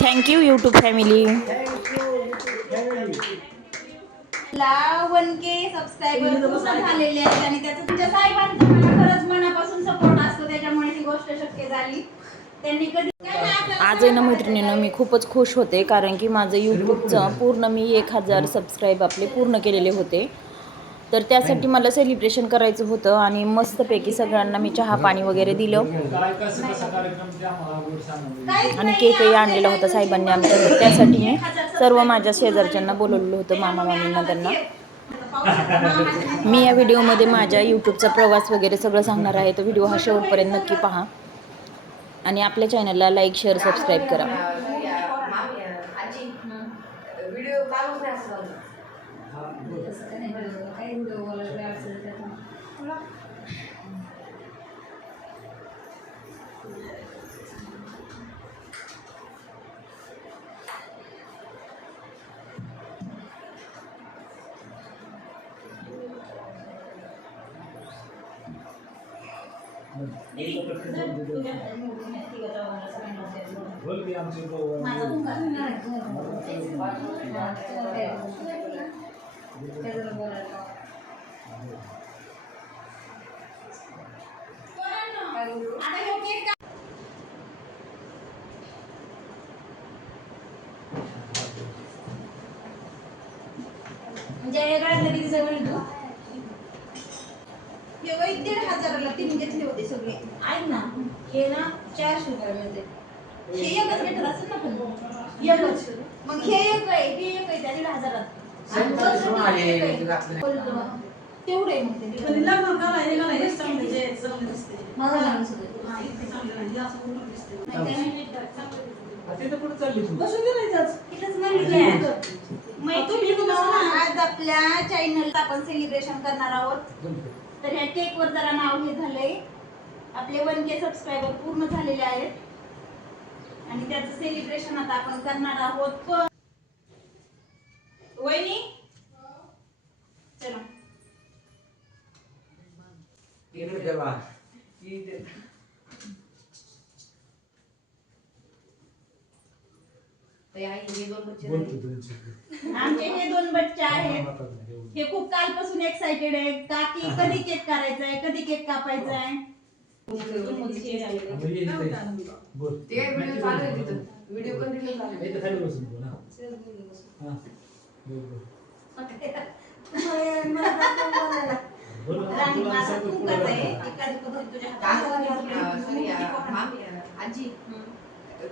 Thank you YouTube family. ला 1K subscriber पूर्ण झालेले आहेत आणि त्याचं तुमच्या साहेबांचा मला खरंच मनापासून सपोर्ट असतो, त्याच्यामुळे ही गोष्ट शक्य झाली. त्यांनी कधी आज आहे ना मैत्रिणीनं मी खूपच खुश होते, कारण की माझं यूट्यूबचं पूर्ण मी 1000 सबस्क्राईब आपले पूर्ण केलेले होते. तर त्यासाठी मला सेलिब्रेशन करायचं होतं आणि मस्तपैकी सगळ्यांना मी चहा पाणी वगैरे दिलं आणि केकही आणलेला होता साहेबांनी आमच्या. तर त्यासाठी मी सर्व माझ्या शेजारच्यांना बोलवलेलं होतं, मामा मामींना त्यांना. मी या व्हिडिओमध्ये माझ्या यूट्यूबचा प्रवास वगैरे सगळं सांगणार आहे. तो व्हिडिओ हा शेवटपर्यंत नक्की पहा आणि आपल्या चॅनलला लाईक शेअर सबस्क्राईब करा. किती जवळ तू हे वैद्य 1,500ला 3 घेतले होते सगळे. ऐक ना, हे ना 400 रुपयामध्ये हे एकच भेटत असेल ना, पण एकच. मग हे एक आहे, हे एक आहे, त्या 1,500त तेवढे मग ते लग्न करायला हे घालायला चांगले जे चांगले दिसते. माझा लग्न सुद्धा इथे चांगले नाही, जास्त पूर्ण दिसते. आता इथं कुठे चालली तू? बसून गेलायचं इथेच म्हणली आज आपल्या चॅनलला आपण सेलिब्रेशन करणार आहोत. तर ह्या केक वर जरा नाव हे झालंय, आपले 1K सबस्क्रायबर पूर्ण झालेले आहेत आणि त्याचं सेलिब्रेशन आता आपण करणार आहोत. वहिनी चला इकडे देवा आमचे हे 2 बच्चे आहेत. हे खूप कालपासून एक्साइटेड आहे का की कधी केक करायचा आहे, कधी केक कापायचा आहे. व्हिडिओ कंटिन्यू आजी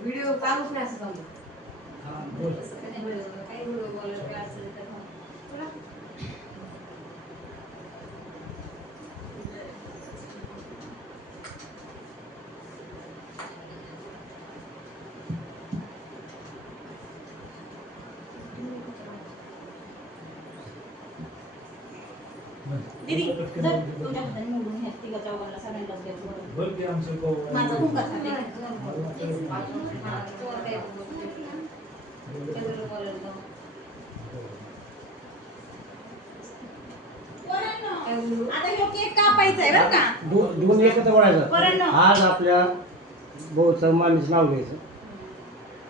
व्हिडिओ चालूच नाही असं चालू. दीदी जर तुमच्या हाताने मोडून ह्या तिघा चौघांना सगळ्यांनाच द्यायचं. माझा हुंका खाते आता ह्यो केक कापायचा आहे बरं का. दोन एकत्र वळायचं. आज आपल्या भाऊचं मामीचं नाव घ्यायचं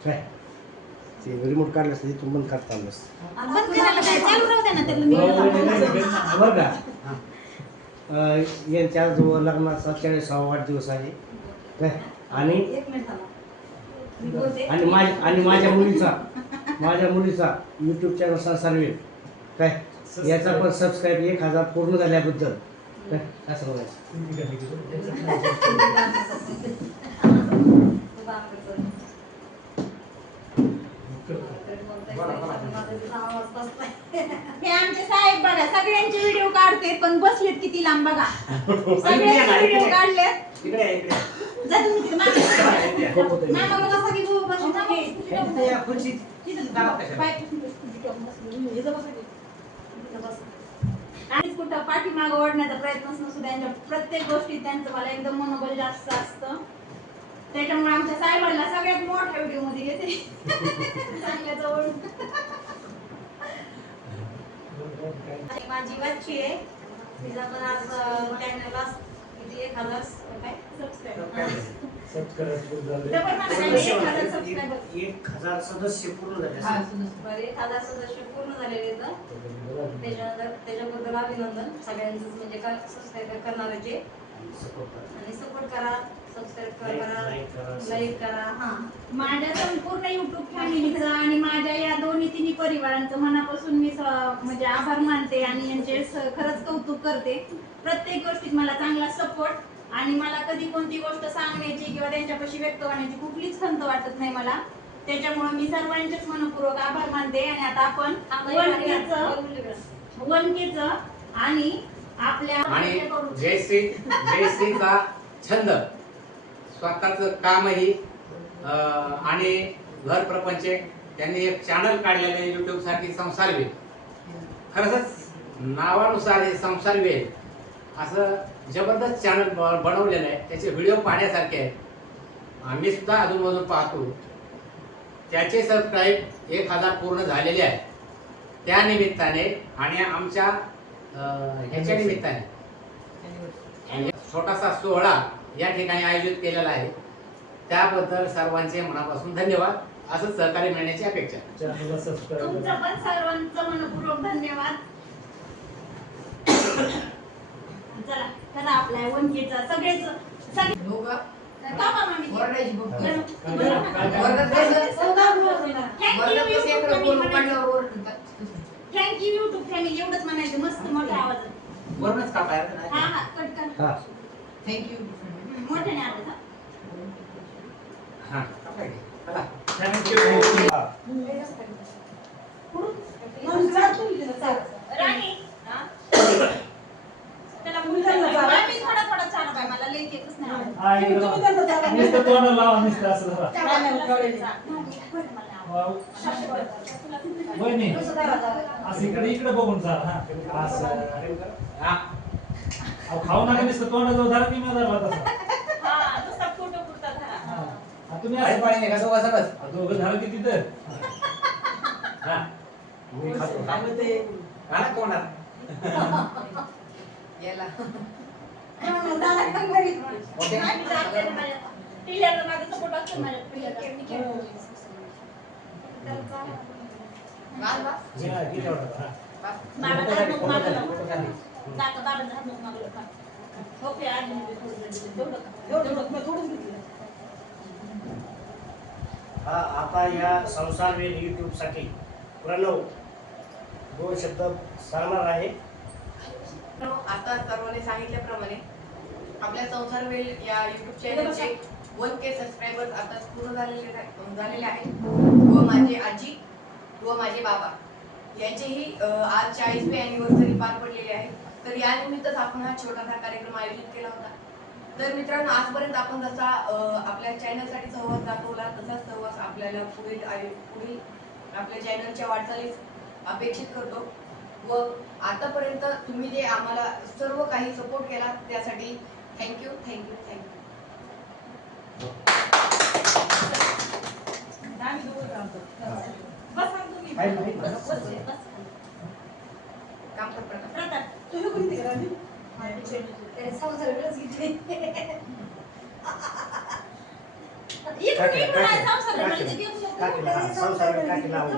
काय ते रिमोट काढलं असतं तिथून बंद करता आलं असतं. बंद करायला काय चालू राहू द्या ना त्याला. बरं का यांच्या जवळ लग्नाचा 40वा वाढदिवस आहे काय आणि माझ्या मुलीचा यूट्यूब चॅनल संसारवीर काय याचा पण सबस्क्राईब 1000 पूर्ण झाल्याबद्दल काय असं बोलायचं. हे आमचे साहेब बघा सगळ्यांचे व्हिडिओ काढते पण बसलेत किती लांब बघा. सगळ्यांचे व्हिडिओ काढलेत. जा तुम्ही तिथे मामा मला सगळी बसून आणि कुठं पाठीमागं ओढण्याचा प्रयत्न नसतो त्यांच्या प्रत्येक गोष्टीत त्यांचं मला एकदम मनोबल जास्त असतं. त्याच्यामुळे आमच्या साहेबांना सगळ्यात मोठ्या व्हिडिओ मध्ये घेते चांगल्या जवळ. माझी बच्ची आहे तिचा पण आज चॅनलला किती 1000 सबस्क्राइबर 1000 सदस्य पूर्ण झाले असेल. बरे 1000 सदस्य पूर्ण झालेले आहेत. त्याच्याबद्दल अभिनंदन सगळ्यांचं, म्हणजे सबस्क्राईब करणाऱ्याचे. Support करा. आणि सपोर्ट करा, सबस्क्राईब करा, Like लाईक करा. हा माझ्या संपूर्ण युट्यूब फॅमिलीचं आणि माझ्या या दोन्ही तिन्ही परिवारांचं मनापासून मी म्हणजे आभार मानते आणि यांचे खरंच कौतुक करते. प्रत्येक गोष्टीत मला चांगला सपोर्ट आणि मला कधी कोणती गोष्ट सांगण्याची किंवा त्यांच्यापाशी व्यक्त होण्याची कुठलीच खंत वाटत नाही मला. त्याच्यामुळे मी सर्वांचेच मनपूर्वक आभार मानते. आणि आता आपण 1K आणि आपल्या आणि जयश्रीचा छंद, स्वतःच कामही आणि घर प्रपंच, त्यांनी एक चॅनल काढलेलं आहे YouTube साठी, संसार वेल. खरंच नावानुसार हे संसार वेल असं जबरदस्त चॅनल बनवलेलं आहे. त्याचे व्हिडिओ पाहण्यासारखे आहेत. आम्ही सुद्धा अधूनमधून पाहतो. त्याचे सबस्क्राईब 1000 पूर्ण झालेले आहेत. त्या निमित्ताने आणि आमच्या ह्याच्या निमित्ताने छोटासा सोहळा या ठिकाणी आयोजित केलेला आहे. त्याबद्दल सर्वांचे मनापासून धन्यवाद. असंच सहकार्य मिळण्याची अपेक्षा. तुमचं पण सर्वांचं मनपूर्वक धन्यवाद. चला करा आपल्या 1Kचा सगळेच थँक्यू युट्यूब फॅमिली. एवढंच म्हणायचं मस्त मोठ्या आवाजात. वरूनच का बाहेर हा हा कट कर. हा. थँक्यू. मोठ्याने आवाज हा. हा चला. राणी त्याला मुलगा मी थोडा थोडा चालू आहे. मला लई येतच नाही इकडे बघून जा. हा. खाऊ नका नुसतं तोंडाजवळ धरा. मी धरला तसा. हा नुसता फोटो पुरता धरा. तुम्ही पाणी पाणी आहे का दोघं सगळंच? दोघं झालं की तिथं. हा. मी खातो. हा ना कोणात? याला ओके. पिल्याला माझा सपोर्ट असतो. माझ्या पिल्याला घे, घे तेवढं. हा. बाबाचा हात नको मागं लावू. काका बाबाचा हात नको मागं लावू. ओके आज मी थोडं हा आता या संसारवेल YouTube साठी प्रणव 2 शब्द सांगणार आहे. आता सर्वांनी सांगितल्याप्रमाणे आपल्या संसारवेल या युट्यूब चॅनलचे 1K सबस्क्रायबर्स आता पूर्ण झालेले आहेत. व माझी आजी व माझे बाबा यांचेही आज 40वी अॅनिव्हर्सरी पार पडलेली आहे. तर या निमित्तच आपण हा छोटासा कार्यक्रम आयोजित केला होता. तर मित्रांनो, आजपर्यंत आपण जसा आपल्या चॅनलसाठी सहवास दाखवला तसाच सहवास आपल्याला पुढील आपल्या चॅनलच्या वाटचालीस अपेक्षित करतो. व आतापर्यंत तुम्ही जे आम्हाला सर्व काही सपोर्ट केला त्यासाठी थँक्यू थँक्यू थँक्यू. आहे ना? काम कर प्रताप. प्रताप तुझं कोणती करावी? काकीला, हा, संसारवेल काकीला आवडतं.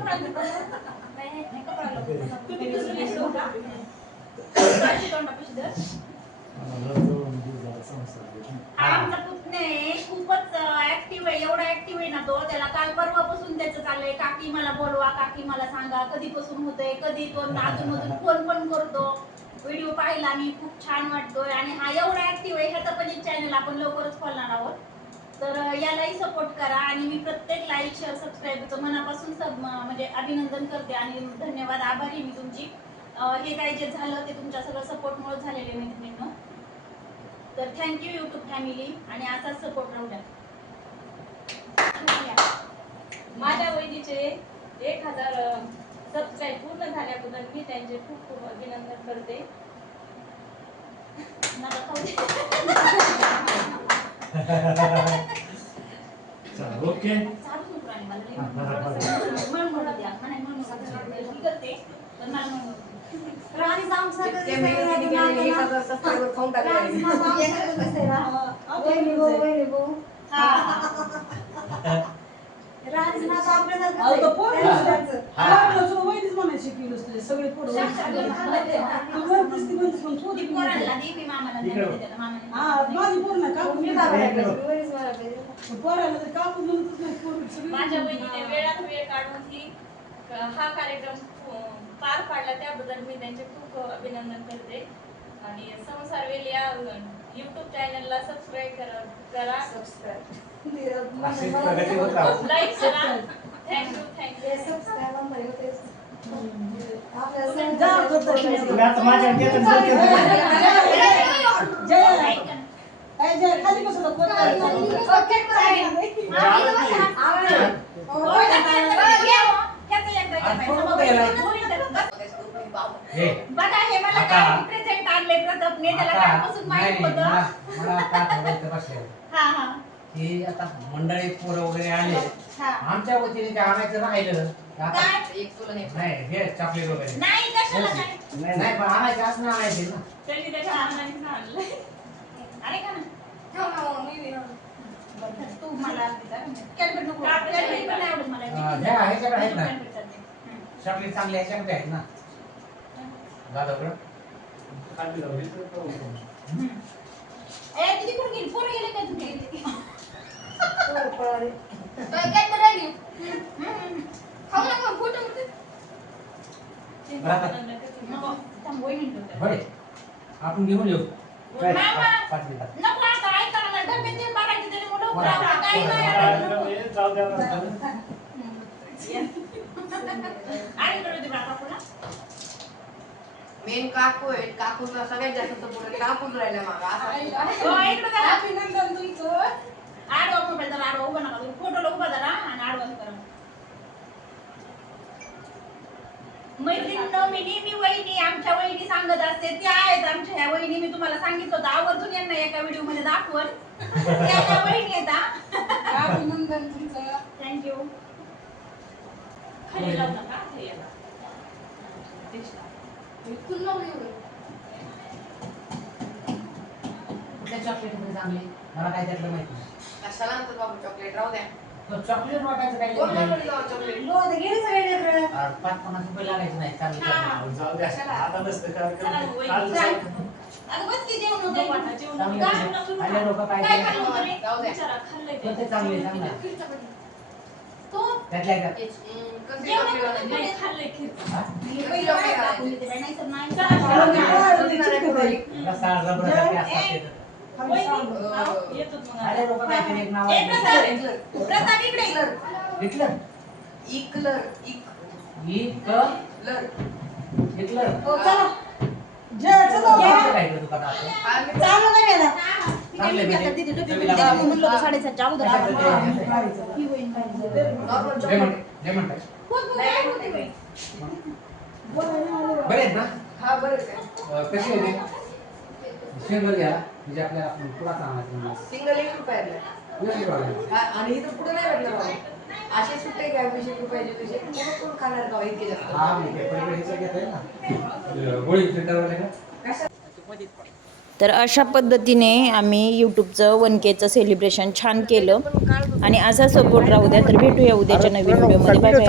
आमचा पुतणे खूपच ऍक्टिव्ह आहे. एवढा ऍक्टिव्ह आहे ना तो. त्याला काल परवापासून त्याचं चाललंय काकी मला बोलवा, काकी मला सांगा. कधीपासून होतंय, कधी तो अधूनमधून फोन पण करतो. व्हिडिओ पाहिला मी, खूप छान वाटतोय. आणि हा एवढा ऍक्टिव्ह आहे. ह्याचा पण एक चॅनल आपण लवकरच खोलणार आहोत. तर यालाही सपोर्ट करा. आणि मी प्रत्येक लाईक शेअर सबस्क्राईबचं मनापासून म्हणजे अभिनंदन करते आणि धन्यवाद, आभारी मी तुमची. हे काही जे झालं ते तुमच्या सगळं सपोर्टमुळे झालेले मैत्रिणींनो. तर थँक्यू युट्यूब फॅमिली आणि असाच सपोर्ट राहू द्या. माझ्या वहिनीचे 1000 सबस्क्राईब पूर्ण झाल्याबद्दल मी त्यांचे खूप खूप अभिनंदन करते. नका खाऊ दे. चला, ओके. चालूच नको राणी, मला लई म्हणू द्या. मी करते, पण मला म्हणू नको. राणी त्या महिन्याने केलेले 1000 सबस्क्रायबर खाऊन टाकले. हा. अहो, तर पोरं म्हणायचं. पोराला सुद्धा वहिनीच म्हणायची की नुसतं सगळे पोरं वहिनीच म्हणायचे. तू वरतीच ती म्हणतेस पण पोरं ती ती पोरांना म्हणते. दे, मी मामाला इकडं. द्यायला त्याला, मामाने. हा, माझी पोरं नाही, काकू मी पोराला तर काकू म्हणतच नाही, पोरं सगळी माझ्या म्हणते. वहिनीने वेळात वेळ काढून ही हा कार्यक्रम पार पाडला त्याबद्दल मी त्यांचे खूप अभिनंदन करते. आणि संसार वेल या युट्यूब चॅनलला सबस्क्राईब करा अशीच प्रगती होत राहू. लाईक करा. थँक्यू जा, करतो की नाही. तुम्ही आता माझ्या केलं तर केलं. जय. काय जय, खाली बसू नको. हे, बघा हे मला आता- काय प्रेझेंट आणले प्रतापने, त्याला आता कालपासून माहित नाही, होतं. मला आता आठवडायचं बसलं हा हा की आता मंडळी पोरं वगैरे आले हा. आमच्या वतीने ते आणायचं राहिलं आता काय? एक तुला नाही नाही हे चॉकलेट वगैरे नाही कशाला काय नाही, नाही पण आणायचं असं नाही आणायचे ना त्यांनी त्याच्या आनंदाने आणलंय. अरे का ना तू मला कॅडबरी नको. Cadbury कॅडबरी पण नाही आवडत मला. ह्या ह्याच्याकडे आहेत ना Cadbury चालते. हम्म. चॉकलेट चांगले ह्याच्याकडे आहेत ना दादाकडं खाली जाऊ, इथं जाऊ. ए, किती कुठे गेली? पोरं गेले काय तू गेली? त्यांचं बरं. अभिनंदन करते. नको. थांब, वहिनी ठेवते. बरे आपण घेऊन येऊ काय? मामा, 5 मिनिटात नको आता ऐका ना, डब्यात ते भरायचे त्याने मुलं बरं. उभं काही नाही काय आवडत, करू? नको. हे जाऊ द्या ना. आणि इकडे होते बा काकूला. मेन काकू आहे काकूला सगळ्यात जास्त सपोर्ट काकूच राहिला मागा हो, इकडे जरा. अभिनंदन तुमचं. आडवा मोबाईल जरा आडवा उभा नका करू. फोटोला उभा जरा आणि आडवा करा. मैत्रिणींनो, मी नेहमी वहिनी आमच्या वहिनी सांगत असते त्या आहेत आमच्या ह्या वहिनी. मी तुम्हाला सांगितलं होतं आवर्जून यांना एका व्हिडिओ मध्ये दाखवल. त्या त्या वहिनी आहेत हा. अभिनंदन तुमचं. थँक्यू. खाली लावू नका हे याला. कुठल्या चॉकलेट मध्ये चांगले मला काय त्यातलं माहिती नाही कशाला आणतात बाबा चॉकलेट राहू द्या तो चॉकलेट वाटायचं काय कोण नाही. म्हणलं जाऊ चॉकलेट 5-50 रुपये लागायचे नाही चांगले चॉकलेट जाऊ द्या. आता नसतं काय चला, करू. वहिनी. काल चल. जसं- अगं बस की जेवण होतं. नको वाटा, जेवण चांगले नको. काय? जेवण आले लोक काय काय केलं? खाल्लं होतं रे? जाऊ द्या विचारा, खाल्लंय पण ते चांगले चांगले तू त्यातल्या त्यात कसं जेवण चॉकलेट होतं? आणलं? नाही खाल्लंय खीर. हा? मी पहिलं बाहेर टाकून देते बाई, नाहीतर नाही. चला, चला. रस्सा रबरासारखे असतात ते. वहिनी, येतो मग आता. आले लोक काय केले? एक नाव ए, आहे. प्रताप. प्रताप इकडे ये. हिटलर इकलर हिटलर हिटलर हो, चला. जय, चला. काय काय दुकानात चालू नाही गेला. चांगले आता भेटले. तिथे डबे चवीला बिबे भारी. म्हणलं होतं 7:30च्या अगोदर कशाचं आवाज. ते? ही वहीन पाहिजे. नॉर्मल जे चॉकलेट म्हणते जे म्हणताय खूप खूप काय होते बाई. बरे आहेत ना हा बरं आहे कशी आहे ते सिंगल घ्या म्हणजे आपल्याला पुढा सांगायचं सिंगल 1 रुपयाला हा, आणि इथं पुढे नाही भेटलं बाबा असे सुट्टे घ्या 20 रुपयाचे पैसे कोण कोण खाणार का इतके जास्त हा मी पेपरकडे ह्याचं घेतोय ना गोळी फिल्टरवाले का तर अशा पद्धतीने आम्ही यूट्यूबचं 1Kचं सेलिब्रेशन छान केलं आणि असा सपोर्ट राहू द्या. तर भेटूया उद्याच्या नवीन व्हिडिओमध्ये. Bye bye.